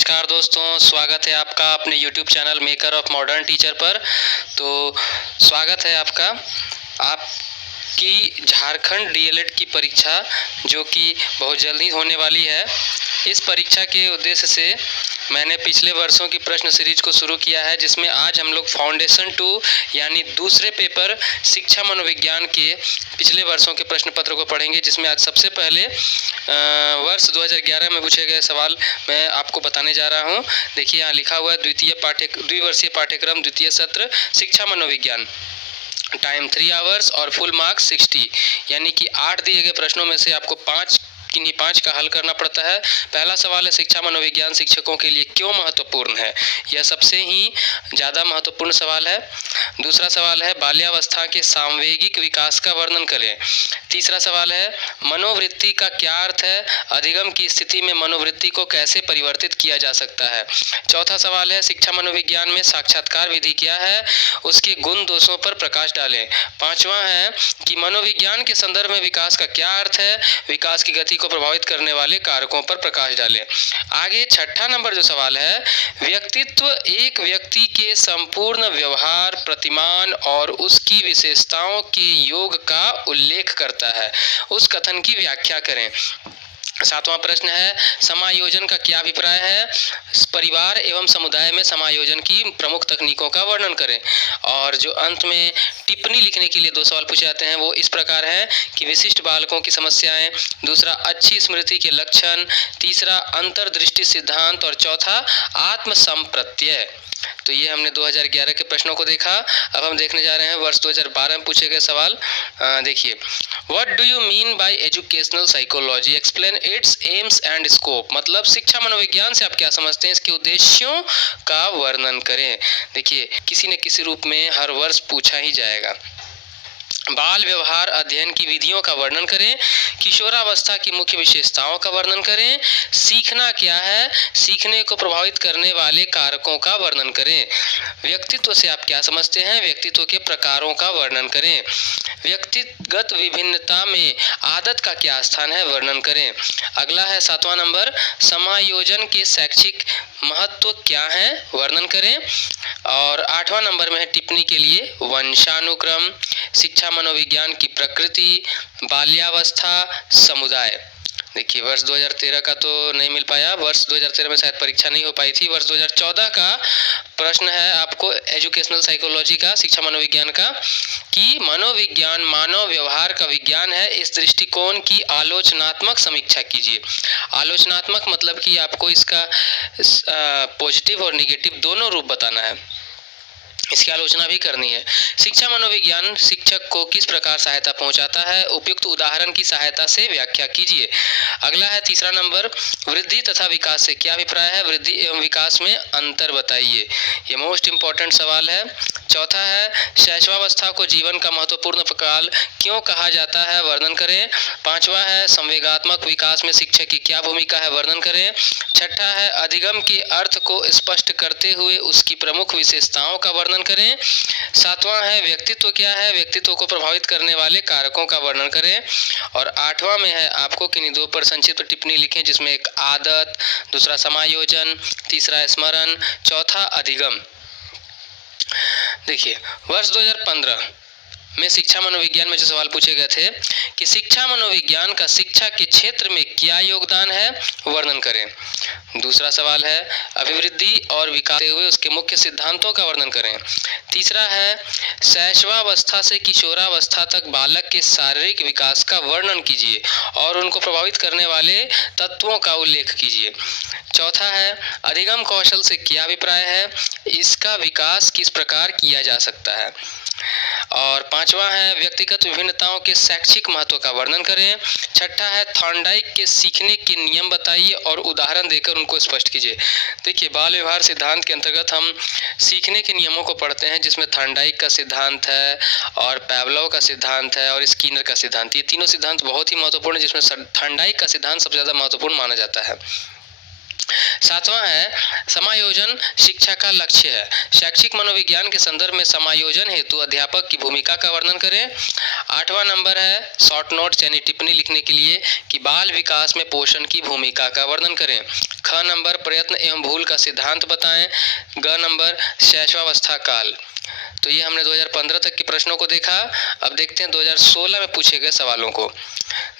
नमस्कार दोस्तों, स्वागत है आपका अपने YouTube channel maker of modern teacher पर। तो स्वागत है आपका। आपकी झारखंड डीएलएड की परीक्षा जो कि बहुत जल्द ही होने वाली है, इस परीक्षा के उद्देश्य से मैंने पिछले वर्षों की प्रश्न सीरीज को शुरू किया है, जिसमें आज हम लोग फाउंडेशन 2 यानी दूसरे पेपर शिक्षा मनोविज्ञान के पिछले वर्षों के प्रश्न पत्र को पढ़ेंगे, जिसमें आज सबसे पहले वर्ष 2011 में पूछे गए सवाल मैं आपको बताने जा रहा हूं। देखिए यहाँ लिखा हुआ है द्विवर्षीय पाठ्यक्रम द्वितीय सत्र शिक्षा मनोविज्ञान, टाइम 3 आवर्स और फुल मार्क्स 60, यानी कि 8 दिए गए प्रश्नों में से आपको 5 का हल करना पड़ता है। पहला सवाल है शिक्षा मनोविज्ञान शिक्षकों के लिए क्यों महत्वपूर्ण है। यह सबसे ही ज़्यादा महत्वपूर्ण सवाल है। दूसरा सवाल है बाल्यावस्था के सांवेगिक विकास का वर्णन करें। तीसरा सवाल है मनोवृत्ति का क्या अर्थ है, अधिगम की स्थिति में मनोवृत्ति को कैसे परिवर्तित किया जा सकता है। चौथा सवाल है शिक्षा मनोविज्ञान में साक्षात्कार विधि क्या है, उसके गुण दोषों पर प्रकाश डालें। पांचवा है कि मनोविज्ञान के संदर्भ में विकास का क्या अर्थ है, विकास की गति को प्रभावित करने वाले कारकों पर प्रकाश डालें। आगे छठा नंबर जो सवाल है, व्यक्तित्व एक व्यक्ति के संपूर्ण व्यवहार, प्रतिमान और उसकी विशेषताओं के योग का उल्लेख करता है, उस कथन की व्याख्या करें। सातवां प्रश्न है समायोजन का क्या अभिप्राय है, परिवार एवं समुदाय में समायोजन की प्रमुख तकनीकों का वर्णन करें। और जो अंत में टिप्पणी लिखने के लिए 2 सवाल पूछे जाते हैं वो इस प्रकार है कि विशिष्ट बालकों की समस्याएं, दूसरा अच्छी स्मृति के लक्षण, तीसरा अंतर्दृष्टि सिद्धांत और चौथा आत्मसंप्रत्यय। तो ये हमने 2011 के प्रश्नों को देखा। अब हम देखने जा रहे हैं वर्ष 2012 में पूछे गए सवाल। देखिए, what do you mean by educational psychology, explain it's AIIMS and scope. मतलब शिक्षा मनोविज्ञान से आप क्या समझते हैं, इसके उद्देश्यों का वर्णन करें। देखिए, किसी न किसी रूप में हर वर्ष पूछा ही जाएगा। बाल व्यवहार अध्ययन की विधियों का वर्णन करें, किशोरावस्था की मुख्य विशेषताओं का वर्णन करें, सीखना क्या है, सीखने को प्रभावित करने वाले कारकों का वर्णन करें। व्यक्तित्व से आप क्या समझते हैं, व्यक्तित्व के प्रकारों का वर्णन करें। व्यक्तिगत विभिन्नता में आदत का क्या स्थान है, वर्णन करें। अगला है 7वां नंबर, समायोजन के शैक्षिक महत्व क्या है, वर्णन करें। और 8वां नंबर में है टिप्पणी के लिए वंशानुक्रम, शिक्षा मनोविज्ञान की प्रकृति, बाल्यावस्था, समुदाय। देखिए, वर्ष 2013 का तो नहीं मिल पाया, वर्ष 2013 में शायद परीक्षा नहीं हो पाई थी। वर्ष 2014 का प्रश्न है आपको एजुकेशनल साइकोलॉजी का, शिक्षा मनोविज्ञान का, कि मनोविज्ञान मानव व्यवहार का विज्ञान है, इस दृष्टिकोण की आलोचनात्मक समीक्षा कीजिए। आलोचनात्मक मतलब कि आपको इसका पॉजिटिव और निगेटिव दोनों रूप बताना है, इसकी आलोचना भी करनी है। शिक्षा मनोविज्ञान शिक्षक को किस प्रकार सहायता पहुंचाता है, उपयुक्त उदाहरण की सहायता से व्याख्या कीजिए। अगला है 3रा नंबर, वृद्धि तथा विकास से क्या अभिप्राय है, वृद्धि एवं विकास में अंतर बताइए। ये मोस्ट इंपॉर्टेंट सवाल है। चौथा है शैशवावस्था को जीवन का महत्वपूर्ण काल क्यों कहा जाता है, वर्णन करें। 5वां है संवेगात्मक विकास में शिक्षक की क्या भूमिका है, वर्णन करें। 6ठा है अधिगम के अर्थ को स्पष्ट करते हुए उसकी प्रमुख विशेषताओं का वर्णन करें। 7वां है व्यक्तित्व क्या है, व्यक्तित्व को प्रभावित करने वाले कारकों का वर्णन करें। और 8वां में है आपको किन्हीं 2 पर संक्षिप्त टिप्पणी लिखें, जिसमें एक आदत, दूसरा समायोजन, तीसरा स्मरण, चौथा अधिगम। देखिए, वर्ष 2015 में शिक्षा मनोविज्ञान में जो सवाल पूछे गए थे कि शिक्षा मनोविज्ञान का शिक्षा के क्षेत्र में क्या योगदान है, वर्णन करें। दूसरा सवाल है अभिवृद्धि और विकास हुए उसके मुख्य सिद्धांतों का वर्णन करें। तीसरा है शैशवावस्था से किशोरावस्था तक बालक के शारीरिक विकास का वर्णन कीजिए और उनको प्रभावित करने वाले तत्वों का उल्लेख कीजिए। चौथा है अधिगम कौशल से क्या अभिप्राय है, इसका विकास किस प्रकार किया जा सकता है। और 5वां है व्यक्तिगत विभिन्नताओं के शैक्षिक महत्व का वर्णन करें। 6ठा है थॉर्नडाइक के सीखने के नियम बताइए और उदाहरण देकर उनको स्पष्ट कीजिए। देखिए, बाल व्यवहार सिद्धांत के अंतर्गत हम सीखने के नियमों को पढ़ते हैं, जिसमें थॉर्नडाइक का सिद्धांत है और पैवलोव का सिद्धांत है और स्किनर का सिद्धांत। ये तीनों सिद्धांत बहुत ही महत्वपूर्ण है, जिसमें थॉर्नडाइक का सिद्धांत सबसे ज़्यादा महत्वपूर्ण माना जाता है। सातवां है समायोजन शिक्षा का लक्ष्य है। शैक्षिक मनोविज्ञान के संदर्भ में समायोजन हेतु अध्यापक की भूमिका का वर्णन करें। आठवां नंबर है शॉर्ट नोट्स यानी टिप्पणी लिखने के लिए कि बाल विकास में पोषण की भूमिका का वर्णन करें। ख नंबर प्रयत्न एवं भूल का सिद्धांत बताएं। ग नंबर शैशवावस्था काल। तो ये हमने 2015 तक के प्रश्नों को देखा। अब देखते हैं 2016 में पूछे गए सवालों को।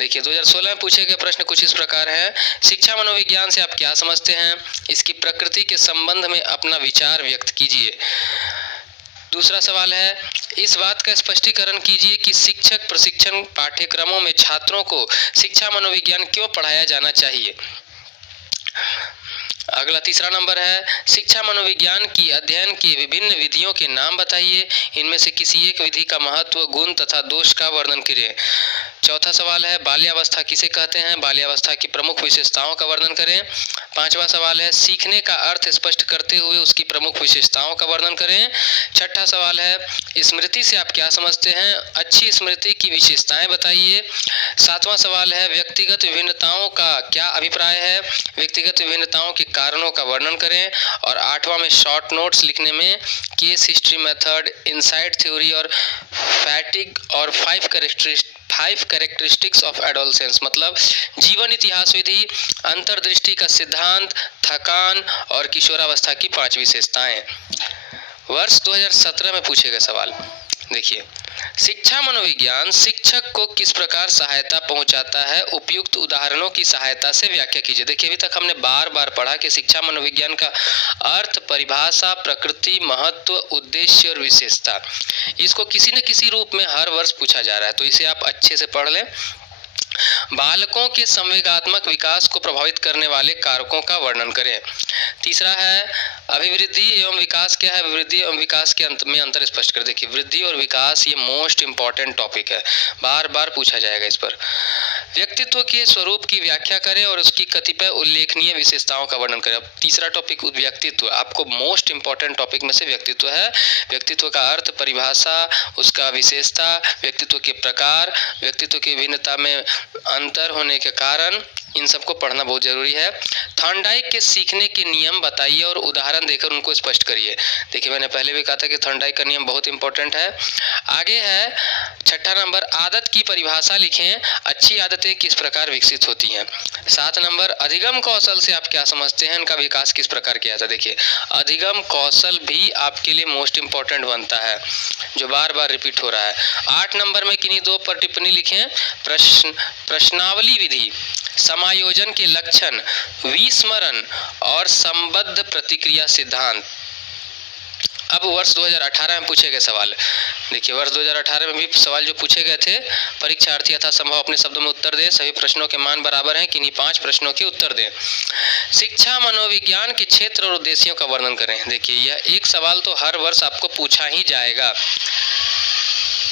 देखिए 2016 में पूछे गए प्रश्न कुछ इस प्रकार हैं। शिक्षा मनोविज्ञान से आप क्या समझते हैं? इसकी प्रकृति के संबंध में अपना विचार व्यक्त कीजिए। दूसरा सवाल है इस बात का स्पष्टीकरण कीजिए कि शिक्षक प्रशिक्षण पाठ्यक्रमों में छात्रों को शिक्षा मनोविज्ञान क्यों पढ़ाया जाना चाहिए। अगला तीसरा नंबर है शिक्षा मनोविज्ञान की अध्ययन की विभिन्न विधियों के नाम बताइए। इनमें से किसी एक विधि का महत्व, गुण तथा दोष का वर्णन करें। चौथा सवाल है बाल्यावस्था किसे कहते हैं? बाल्यावस्था की प्रमुख विशेषताओं का वर्णन करें। पांचवा सवाल है सीखने का अर्थ स्पष्ट करते हुए उसकी प्रमुख विशेषताओं का वर्णन करें। छठा सवाल है स्मृति से आप क्या समझते हैं? अच्छी स्मृति की विशेषताएं बताइए। सातवां सवाल है व्यक्तिगत विभिन्नताओं का क्या अभिप्राय है? व्यक्तिगत विभिन्नताओं के कारणों का वर्णन करें। और आठवां में शॉर्ट नोट्स लिखने में case history method, insight theory और फैटिग और 5 कैरेक्टरिस्टिक्स ऑफ एडोलसेंस मतलब जीवन इतिहास विधि, अंतर्दृष्टि का सिद्धांत, थकान और किशोरावस्था की 5 विशेषताएं। वर्ष 2017 में पूछे गए सवाल देखिए शिक्षा मनोविज्ञान शिक्षक को किस प्रकार सहायता पहुंचाता है? उपयुक्त उदाहरणों की सहायता से व्याख्या कीजिए। देखिए अभी तक हमने बार बार पढ़ा कि शिक्षा मनोविज्ञान का अर्थ, परिभाषा, प्रकृति, महत्व, उद्देश्य और विशेषता, इसको किसी न किसी रूप में हर वर्ष पूछा जा रहा है, तो इसे आप अच्छे से पढ़ लें। बालकों के संवेगात्मक विकास को प्रभावित करने वाले कारकों का वर्णन करें। तीसरा है अभिवृद्धि एवं विकास क्या है? वृद्धि एवं विकास के में अंतर स्पष्ट कर। देखिए वृद्धि और विकास ये मोस्ट इंपॉर्टेंट टॉपिक है, बार बार पूछा जाएगा इस पर। व्यक्तित्व के स्वरूप की व्याख्या करें और उसकी कतिपय उल्लेखनीय विशेषताओं का वर्णन करें। अब तीसरा टॉपिक व्यक्तित्व, आपको मोस्ट इंपॉर्टेंट टॉपिक में से व्यक्तित्व है। व्यक्तित्व का अर्थ, परिभाषा, उसका विशेषता, व्यक्तित्व के प्रकार, व्यक्तित्व की भिन्नता में अंतर होने के कारण, इन सबको पढ़ना बहुत जरूरी है। थॉर्नडाइक के सीखने के नियम बताइए और उदाहरण देकर उनको स्पष्ट करिए। देखिए मैंने पहले भी कहा था कि थॉर्नडाइक का नियम बहुत इंपॉर्टेंट है। आगे है छठा नंबर आदत की परिभाषा लिखें। अच्छी आदतें किस प्रकार विकसित होती हैं। 7 नंबर अधिगम कौशल से आप क्या समझते हैं? इनका विकास किस प्रकार किया जाता है। देखिए अधिगम कौशल भी आपके लिए मोस्ट इंपॉर्टेंट बनता है, जो बार बार रिपीट हो रहा है। 8 नंबर में किन्हीं 2 पर टिप्पणी लिखें। प्रश्नावली विधि, समायोजन के लक्षण, विस्मरण और संबद्ध प्रतिक्रिया सिद्धांत। अब वर्ष 2018 में पूछे गए सवाल देखिए वर्ष 2018 में भी सवाल जो पूछे गए थे, परीक्षार्थी यथासंभव अपने शब्दों में उत्तर दें। सभी प्रश्नों के मान बराबर हैं, किन्हीं 5 प्रश्नों के उत्तर दें। शिक्षा मनोविज्ञान के क्षेत्र और उद्देश्यों का वर्णन करें। देखिए यह एक सवाल तो हर वर्ष आपको पूछा ही जाएगा।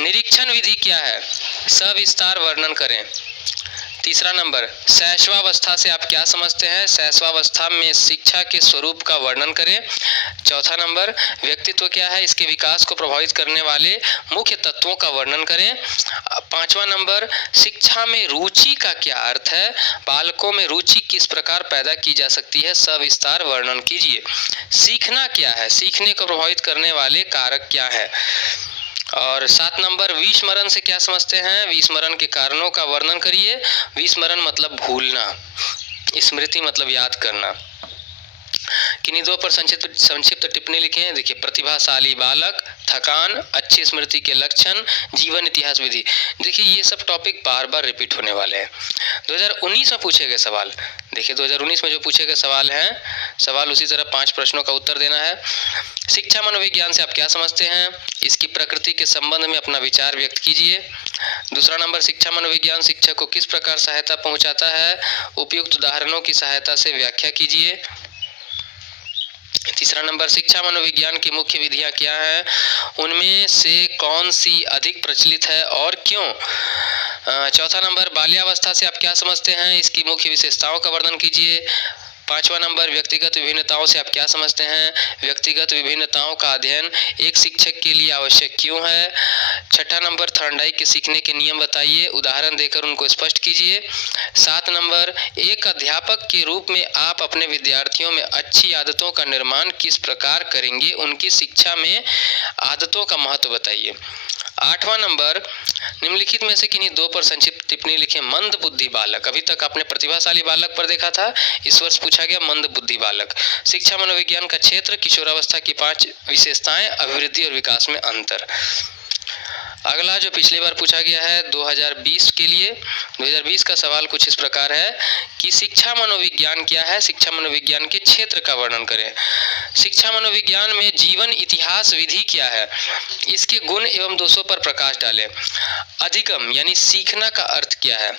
निरीक्षण विधि क्या है? सविस्तार वर्णन करें। तीसरा नंबर शैशवावस्था से आप क्या समझते हैं? शैशवावस्था में शिक्षा के स्वरूप का वर्णन करें। चौथा नंबर व्यक्तित्व क्या है? इसके विकास को प्रभावित करने वाले मुख्य तत्वों का वर्णन करें। 5वां नंबर शिक्षा में रुचि का क्या अर्थ है? बालकों में रुचि किस प्रकार पैदा की जा सकती है? सविस्तार वर्णन कीजिए। सीखना क्या है? सीखने को प्रभावित करने वाले कारक क्या है? और 7 नंबर विस्मरण से क्या समझते हैं? विस्मरण के कारणों का वर्णन करिए। विस्मरण मतलब भूलना, स्मृति मतलब याद करना। किन्हीं 2 पर संक्षिप्त टिप्पणी लिखें। देखिए प्रतिभाशाली बालक, थकान, अच्छी स्मृति के लक्षण, जीवन इतिहास विधि। देखिए ये सब टॉपिक बार बार रिपीट होने वाले हैं। 2019 में पूछे गए सवाल देखिए 2019 में जो पूछे गए सवाल हैं, सवाल उसी तरह 5 प्रश्नों का उत्तर देना है। शिक्षा मनोविज्ञान से आप क्या समझते हैं? इसकी प्रकृति के संबंध में अपना विचार व्यक्त कीजिए। दूसरा नंबर शिक्षा मनोविज्ञान शिक्षक को किस प्रकार सहायता पहुंचाता है? उपयुक्त उदाहरणों की सहायता से व्याख्या कीजिए। तीसरा नंबर शिक्षा मनोविज्ञान की मुख्य विधियां क्या हैं? उनमें से कौन सी अधिक प्रचलित है और क्यों? चौथा नंबर बाल्यावस्था से आप क्या समझते हैं? इसकी मुख्य विशेषताओं का वर्णन कीजिए। 5वां नंबर, व्यक्तिगत विभिन्नताओं से आप क्या समझते हैं? व्यक्तिगत विभिन्नताओं का अध्ययन एक शिक्षक के लिए आवश्यक क्यों है? 6ठा नंबर, थॉर्नडाइक के सीखने के नियम बताइए, उदाहरण देकर उनको स्पष्ट कीजिए। 7 नंबर, एक अध्यापक के रूप में आप अपने विद्यार्थियों में अच्छी आदतों का निर्माण किस प्रकार करेंगे? उनकी शिक्षा में आदतों का महत्व बताइए। 8वां नंबर, निम्नलिखित में से किन्हीं दो पर संक्षिप्त टिप्पणी लिखें। मंद बुद्धि बालक, अभी तक आपने प्रतिभाशाली बालक पर देखा था, इस वर्ष पूछा गया मंद बुद्धि बालक। शिक्षा मनोविज्ञान का क्षेत्र, किशोरावस्था की 5 विशेषताएं, अभिवृद्धि और विकास में अंतर। अगला जो पिछली बार पूछा गया है 2020 के लिए, 2020 का सवाल कुछ इस प्रकार है कि शिक्षा मनोविज्ञान क्या है? शिक्षा मनोविज्ञान के क्षेत्र का वर्णन करें। शिक्षा मनोविज्ञान में जीवन इतिहास विधि क्या है? इसके गुण एवं दोषों पर प्रकाश डालें। अधिगम यानी सीखना का अर्थ क्या है?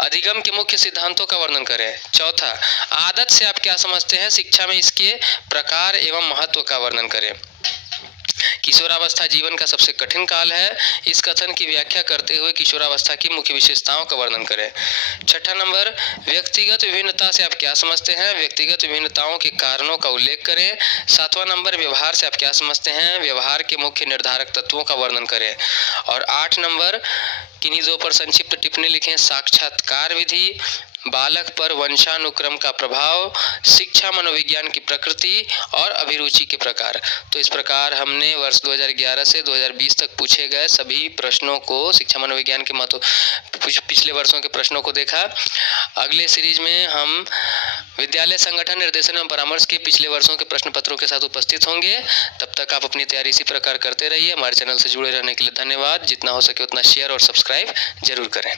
अधिगम के मुख्य सिद्धांतों का वर्णन करें। चौथा, आदत से आप क्या समझते हैं? शिक्षा में इसके प्रकार एवं महत्व का वर्णन करें। किशोरावस्था जीवन का सबसे कठिन काल है, इस कथन की व्याख्या करते हुए किशोरावस्था की मुख्य विशेषताओं का वर्णन करें। 6ठा नंबर, व्यक्तिगत विभिन्नता से आप क्या समझते हैं? व्यक्तिगत विभिन्नताओं के कारणों का उल्लेख करें। 7वां नंबर, व्यवहार से आप क्या समझते हैं? व्यवहार के मुख्य निर्धारक तत्वों का वर्णन करें। और 8 नंबर, किन्हीं दो पर संक्षिप्त टिप्पणी लिखें। साक्षात्कार विधि, बालक पर वंशानुक्रम का प्रभाव, शिक्षा मनोविज्ञान की प्रकृति और अभिरुचि के प्रकार। तो इस प्रकार हमने वर्ष 2011 से 2020 तक पूछे गए सभी प्रश्नों को, शिक्षा मनोविज्ञान के महत्व, पिछले वर्षों के प्रश्नों को देखा। अगले सीरीज में हम विद्यालय संगठन निर्देशन एवं परामर्श के पिछले वर्षों के प्रश्न पत्रों के साथ उपस्थित होंगे। तब तक आप अपनी तैयारी इसी प्रकार करते रहिए। हमारे चैनल से जुड़े रहने के लिए धन्यवाद। जितना हो सके उतना शेयर और सब्सक्राइब जरूर करें।